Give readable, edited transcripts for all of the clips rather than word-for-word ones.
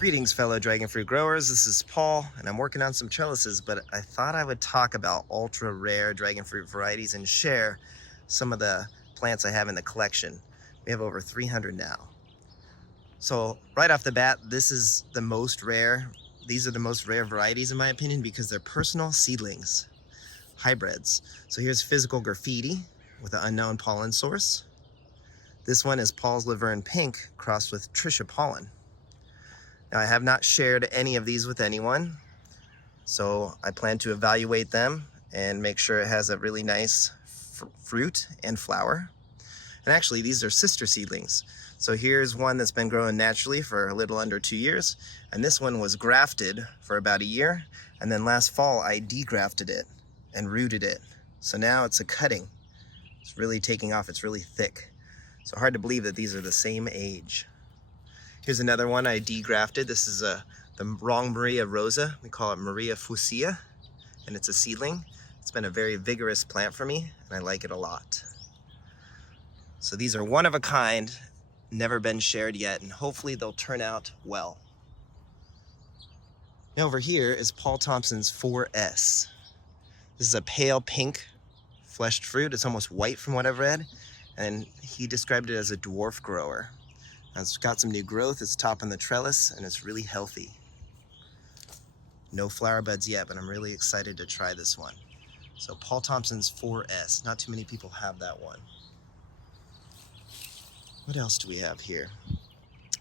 Greetings, fellow dragon fruit growers. This is Paul, and I'm working on some trellises, but I thought I would talk about ultra rare dragon fruit varieties and share some of the plants I have in the collection. We have over 300 now. So right off the bat, this is the most rare. These are the most rare varieties in my opinion because they're personal seedlings, hybrids. So here's Physical Graffiti with an unknown pollen source. This one is Paul's Laverne Pink crossed with Trisha Pollen. Now, I have not shared any of these with anyone, so I plan to evaluate them and make sure it has a really nice fruit and flower. And actually, these are sister seedlings. So here's one that's been growing naturally for a little under 2 years, and this one was grafted for about a year, and then last fall I degrafted it and rooted it. So now it's a cutting. It's really taking off, it's really thick. So hard to believe that these are the same age. Here's another one I degrafted. This is the wrong Maria Rosa. We call it Maria Fusia, and it's a seedling. It's been a very vigorous plant for me, and I like it a lot. So these are one of a kind, never been shared yet, and hopefully they'll turn out well. Now over here is Paul Thompson's 4S. This is a pale pink fleshed fruit. It's almost white from what I've read, and he described it as a dwarf grower. It's got some new growth, it's topping the trellis, and it's really healthy. No flower buds yet, but I'm really excited to try this one. So Paul Thompson's 4S, not too many people have that one. What else do we have here?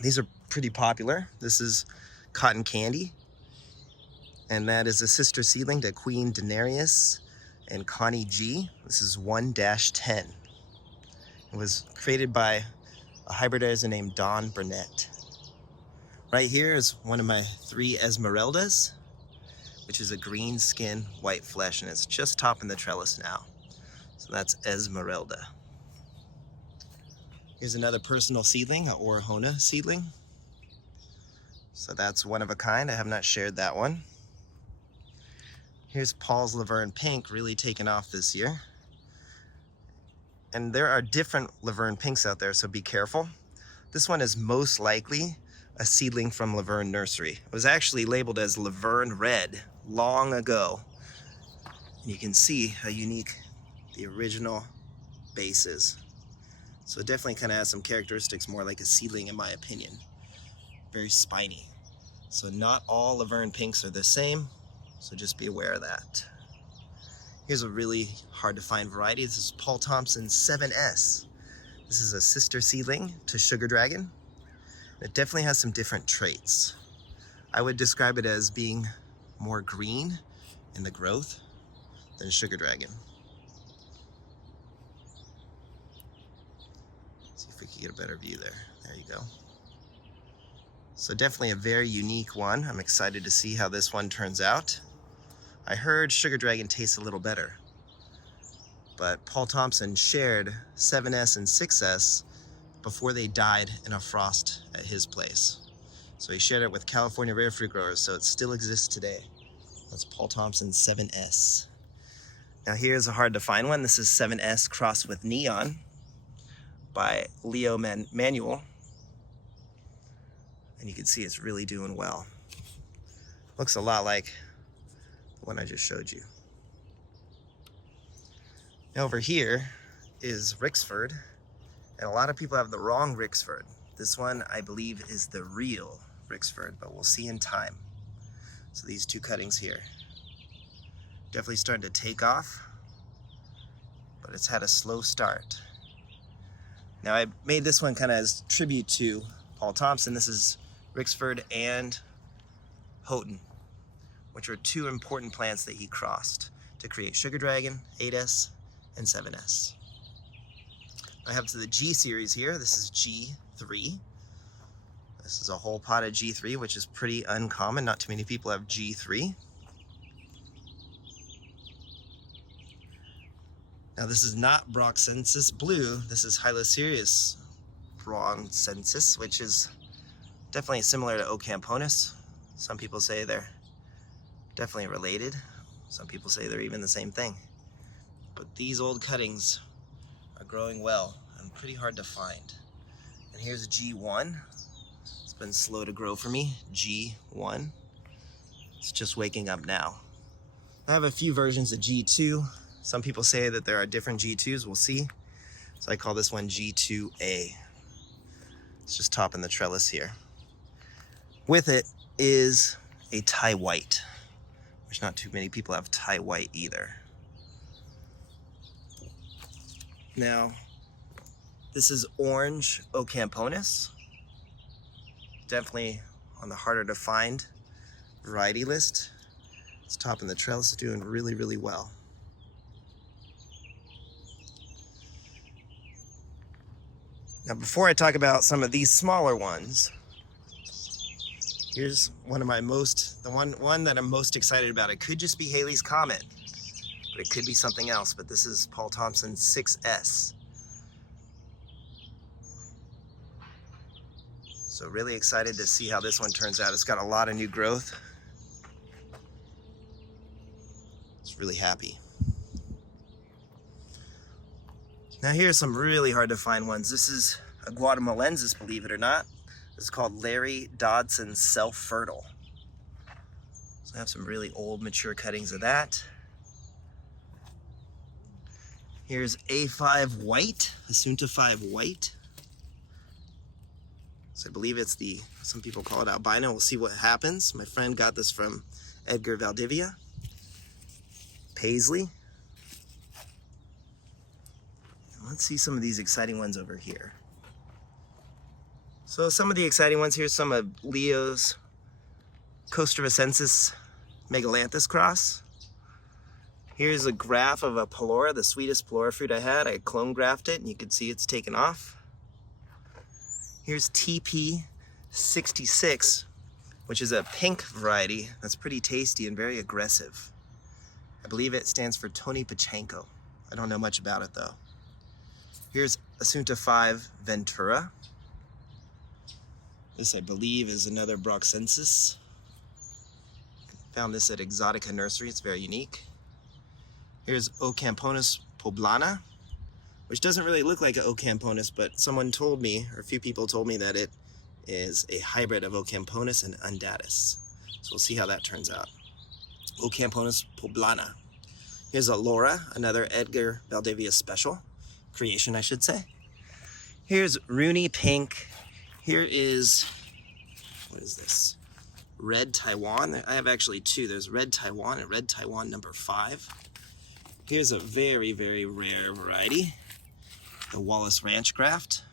These are pretty popular. This is Cotton Candy, and that is a sister seedling to Queen Denarius and Connie G. This is 1-10. It was created by a hybridizer named Don Burnett. Right here is one of my 3 Esmeraldas, which is a green skin, white flesh, and it's just topping the trellis now. So that's Esmeralda. Here's another personal seedling, a Orahona seedling. So that's one of a kind. I have not shared that one. Here's Paul's Laverne Pink, really taking off this year. And there are different Laverne Pinks out there, so be careful. This one is most likely a seedling from Laverne Nursery. It was actually labeled as Laverne Red long ago. And you can see how unique the original base is. So it definitely kind of has some characteristics more like a seedling in my opinion. Very spiny. So not all Laverne Pinks are the same, so just be aware of that. Here's a really hard to find variety. This is Paul Thompson's 7S. This is a sister seedling to Sugar Dragon. It definitely has some different traits. I would describe it as being more green in the growth than Sugar Dragon. See if we can get a better view there. There you go. So definitely a very unique one. I'm excited to see how this one turns out. I heard Sugar Dragon tastes a little better, but Paul Thompson shared 7S and 6S before they died in a frost at his place. So he shared it with California Rare Fruit Growers, so it still exists today. That's Paul Thompson's 7S. Now here's a hard to find one. This is 7S crossed with Neon by Leo Manuel. And you can see it's really doing well. Looks a lot like one I just showed you. Now over here is Rixford, and a lot of people have the wrong Rixford. This one I believe is the real Rixford, but we'll see in time. So these 2 cuttings here, definitely starting to take off, but it's had a slow start. Now I made this one kind of as tribute to Paul Thompson. This is Rixford and Houghton, which are 2 important plants that he crossed to create Sugar Dragon, 8S, and 7S. I have to the G series here. This is G3. This is a whole pot of G3, which is pretty uncommon. Not too many people have G3. Now this is not Broxensis Blue. This is Hylocereus Broxensis, which is definitely similar to Ocamponus. Some people say they're definitely related. Some people say they're even the same thing. But these old cuttings are growing well and pretty hard to find. And here's G1. It's been slow to grow for me, G1. It's just waking up now. I have a few versions of G2. Some people say that there are different G2s, we'll see. So I call this one G2A. It's just topping the trellis here. With it is a Thai white, which not too many people have Thai white either. Now, this is orange Ocamponus. Definitely on the harder to find variety list. It's topping the trellis, doing really, really well. Now, before I talk about some of these smaller ones, here's one of my the one that I'm most excited about. It could just be Halley's Comet, but it could be something else. But this is Paul Thompson's 6S. So really excited to see how this one turns out. It's got a lot of new growth. It's really happy. Now here's some really hard to find ones. This is a Guatemalensis, believe it or not. This is called Larry Dodson Self-Fertile. So I have some really old mature cuttings of that. Here's A5 White, Assunta 5 White. So I believe it's some people call it albino. We'll see what happens. My friend got this from Edgar Valdivia. Paisley. Let's see some of these exciting ones over here. So some of the exciting ones here, some of Leo's Costarricensis Megalanthus cross. Here's a graph of a Pelora, the sweetest Pelora fruit I had. I clone graphed it and you can see it's taken off. Here's TP66, which is a pink variety that's pretty tasty and very aggressive. I believe it stands for Tony Pachenko. I don't know much about it though. Here's Assunta 5 Ventura. This I believe is another Broxensis. Found this at Exotica Nursery, it's very unique. Here's Ocamponus poblana, which doesn't really look like an Ocamponus, but someone told me, or a few people told me that it is a hybrid of Ocamponus and Undatus. So we'll see how that turns out. Ocamponus poblana. Here's a Laura, another Edgar Valdivia special. Creation, I should say. Here's Rooney Pink. Here is, what is this? Red Taiwan. I have actually two. There's Red Taiwan and Red Taiwan number 5. Here's a very, very rare variety, the Wallace Ranch graft.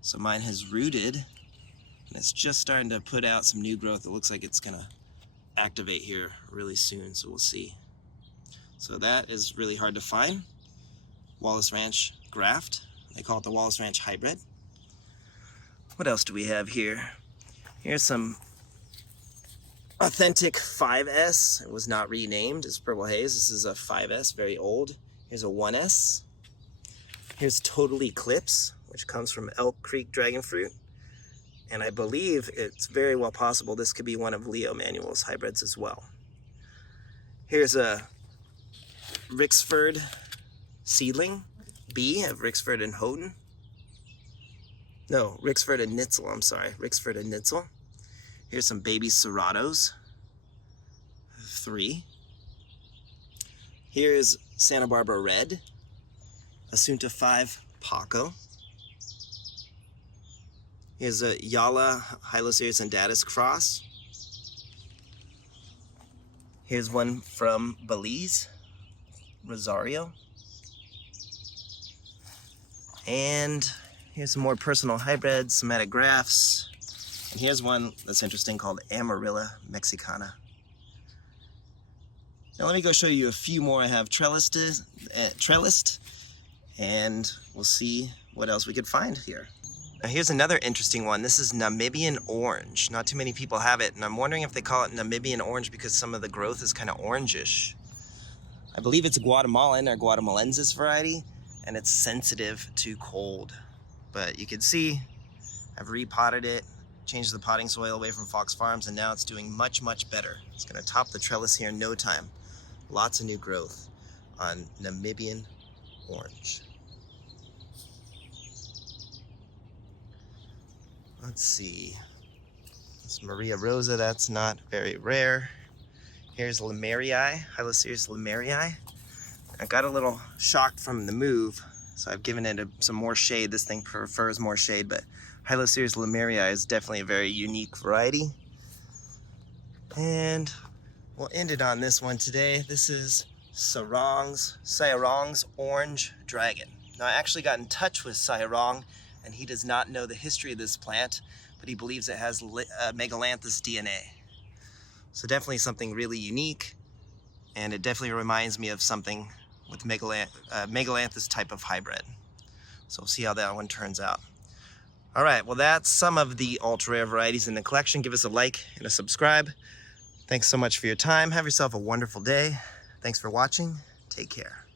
So mine has rooted, and it's just starting to put out some new growth. It looks like it's gonna activate here really soon, so we'll see. So that is really hard to find. Wallace Ranch graft. They call it the Wallace Ranch hybrid. What else do we have here? Here's some authentic 5S. It was not renamed. It's Purple Haze. This is a 5S, very old. Here's a 1S. Here's Total Eclipse, which comes from Elk Creek Dragon Fruit. And I believe it's very well possible this could be one of Leo Manuel's hybrids as well. Here's a Rixford seedling, B of Rixford and Houghton. No, Rixford and Nitzel, I'm sorry. Rixford and Nitzel. Here's some baby Serratos, 3. Here's Santa Barbara Red, Assunta 5 Paco. Here's a Yala Hylocereus undatus cross. Here's one from Belize, Rosario. And here's some more personal hybrids, somatic grafts. And here's one that's interesting called Amarilla mexicana. Now let me go show you a few more I have trellised, and we'll see what else we could find here. Now here's another interesting one. This is Namibian orange. Not too many people have it, and I'm wondering if they call it Namibian orange because some of the growth is kind of orangish. I believe it's a Guatemalan or Guatemalensis variety, and it's sensitive to cold. But you can see I've repotted it, changed the potting soil away from Fox Farms, and now it's doing much, much better. It's gonna top the trellis here in no time. Lots of new growth on Namibian orange. Let's see. It's Maria Rosa, that's not very rare. Here's Lemerii, Hyloceres lemerii. I got a little shocked from the move, so I've given it some more shade. This thing prefers more shade, but Hyloceres lemerii is definitely a very unique variety. And we'll end it on this one today. This is Sairong's Orange Dragon. Now, I actually got in touch with Sairong, and he does not know the history of this plant, but he believes it has Megalanthus DNA. So definitely something really unique, and it definitely reminds me of something with Megalanthus type of hybrid. So we'll see how that one turns out. All right, well, that's some of the ultra rare varieties in the collection. Give us a like and a subscribe. Thanks so much for your time. Have yourself a wonderful day. Thanks for watching. Take care.